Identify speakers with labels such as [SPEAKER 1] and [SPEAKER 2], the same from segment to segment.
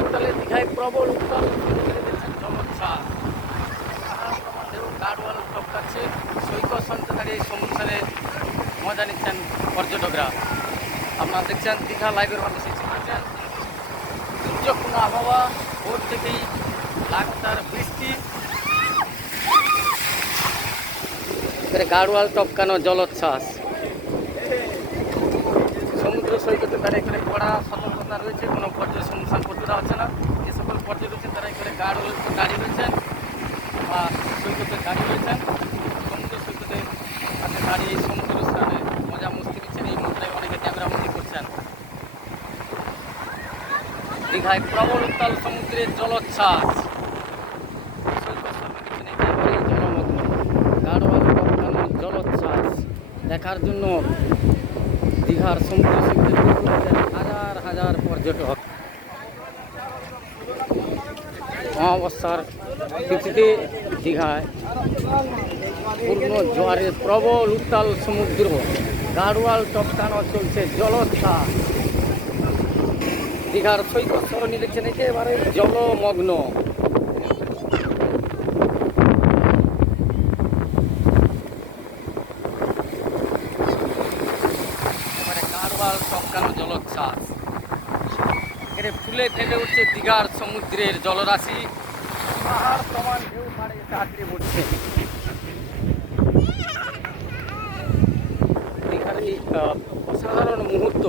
[SPEAKER 1] বিকালে দীঘায় প্রবল উত্তাল। টপকাচ্ছে। সৈকত দাঁড়িয়ে মজা নিচ্ছেন পর্যটকরা। আপনারা দেখছেন দীঘা টপকানো জলোচ্ছ্বাস। সমুদ্র সৈকতে তারা এখানে কড়া সতর্কতা রয়েছে, কোনো পর্যটন অনুষ্ঠান করতে হচ্ছে না। যে সকল পর্যটক রয়েছেন তারা এখানে গাড়োয়াল দাঁড়িয়ে রয়েছেন বা সৈকতে দাঁড়িয়ে রয়েছেন সমুদ্র সৈকতে কাছে দাঁড়িয়ে সমুদ্র স্নানে মজা মস্তি নিচ্ছেন, এই মুদ্রায় অনেকে ক্যামেরা করছেন। দীঘায় প্রবল উত্তাল সমুদ্রের জলোচ্ছ্বাস। দেখার জন্য দীঘার সমুদ্র সৈকতে ভিড় করেছেন হাজার হাজার পর্যটক। অমাবস্যার তিথিতে দীঘায় পূর্ণ জোয়ারের প্রবল উত্তাল সমুদ্র। গাড়োয়াল টপকানো চলছে জলোচ্ছ্বাস দীঘার সৈকত সরণি দেখছেন একেবারে জলমগ্ন। এবারে গাড়োয়াল টপকানো জলোচ্ছ্বাস এখানে ফুলে ফেলে উঠছে দীঘার সমুদ্রের জলরাশি। পাহাড় পড়ছে অসাধারণ মুহূর্ত।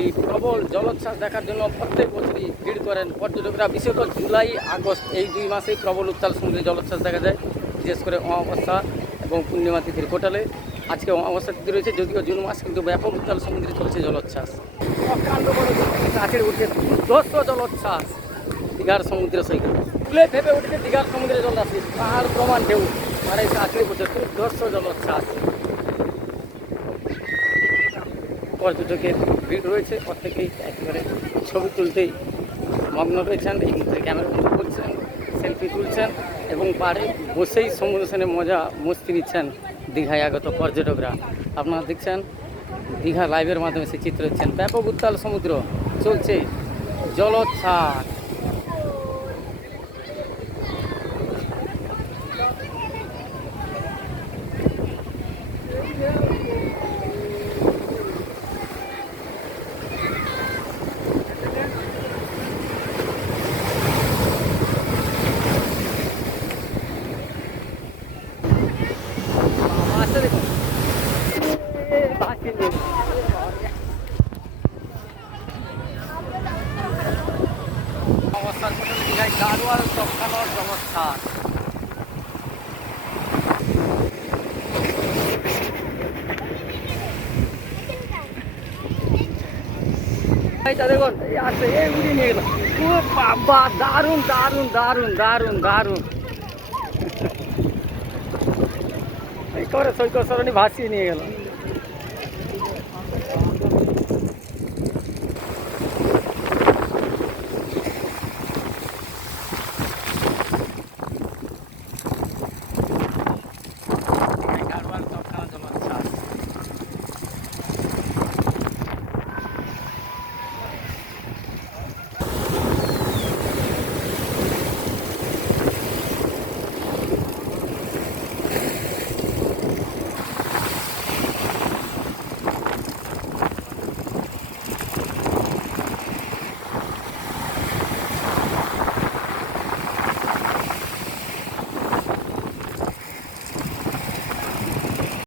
[SPEAKER 1] এই প্রবল জলোচ্ছ্বাস দেখার জন্য প্রত্যেক বছরই ভিড় করেন পর্যটকরা, বিশেষত জুলাই, আগস্ট, এই দুই মাসেই প্রবল উত্তাল সমুদ্রে জলোচ্ছ্বাস দেখা যায়, বিশেষ করে অমাবস্যা। এবং পূর্ণিমা তিথির কোটালে আজকে অমাবস্যা তিথি রয়েছে, যদিও জুন মাস কিন্তু ব্যাপক উত্তাল সমুদ্রে চলছে জলোচ্ছ্বাস। অকাণ্ড উঠছে দুর্ধর্ষ জলোচ্ছ্বাস দীঘার সমুদ্র সৈকত। ফুলে ফেপে উঠেছে দীঘার সমুদ্রে জল জলরাশি, পাহাড়, প্রমাণ ঢেউ আর এই পড়ছে দুর্ধর্ষ জলোচ্ছ্বাস। পর্যটকের ভিড় রয়েছে, প্রত্যেকেই একেবারে ছবি তুলতেই মগ্ন রয়েছেন এই ক্যামেরা সেলফি তুলছেন এবং পারে বসেই সমুদ্র মজা মস্তি নিচ্ছেন দীঘায় আগত পর্যটকরা। আপনারা দেখছেন, দীঘা লাইভের মাধ্যমে সে চিত্র দিচ্ছেন ব্যাপক উত্তাল সমুদ্র চলছে জলোচ্ছ্বাস। টপকানোর জলোচ্ছ্বাস এইটা দেখুন আসছে উড়িয়ে নিয়ে গেল ও বাবা, দারুণ দারুণ দারুণ দারুণ দারুণ। এই করে সৈকত সরণি ভাসিয়ে নিয়ে গেল